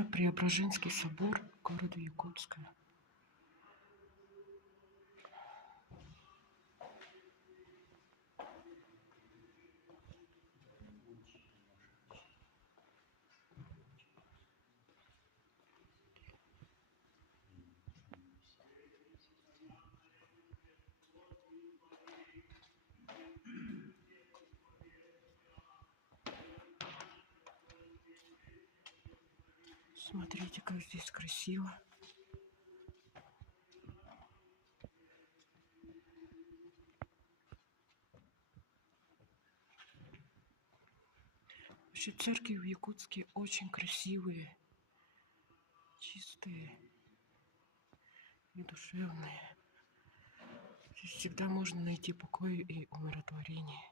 Это Преображенский собор города Якутска. Смотрите, как здесь красиво. Вообще церкви в Якутске очень красивые, чистые и душевные. Здесь всегда можно найти покой и умиротворение.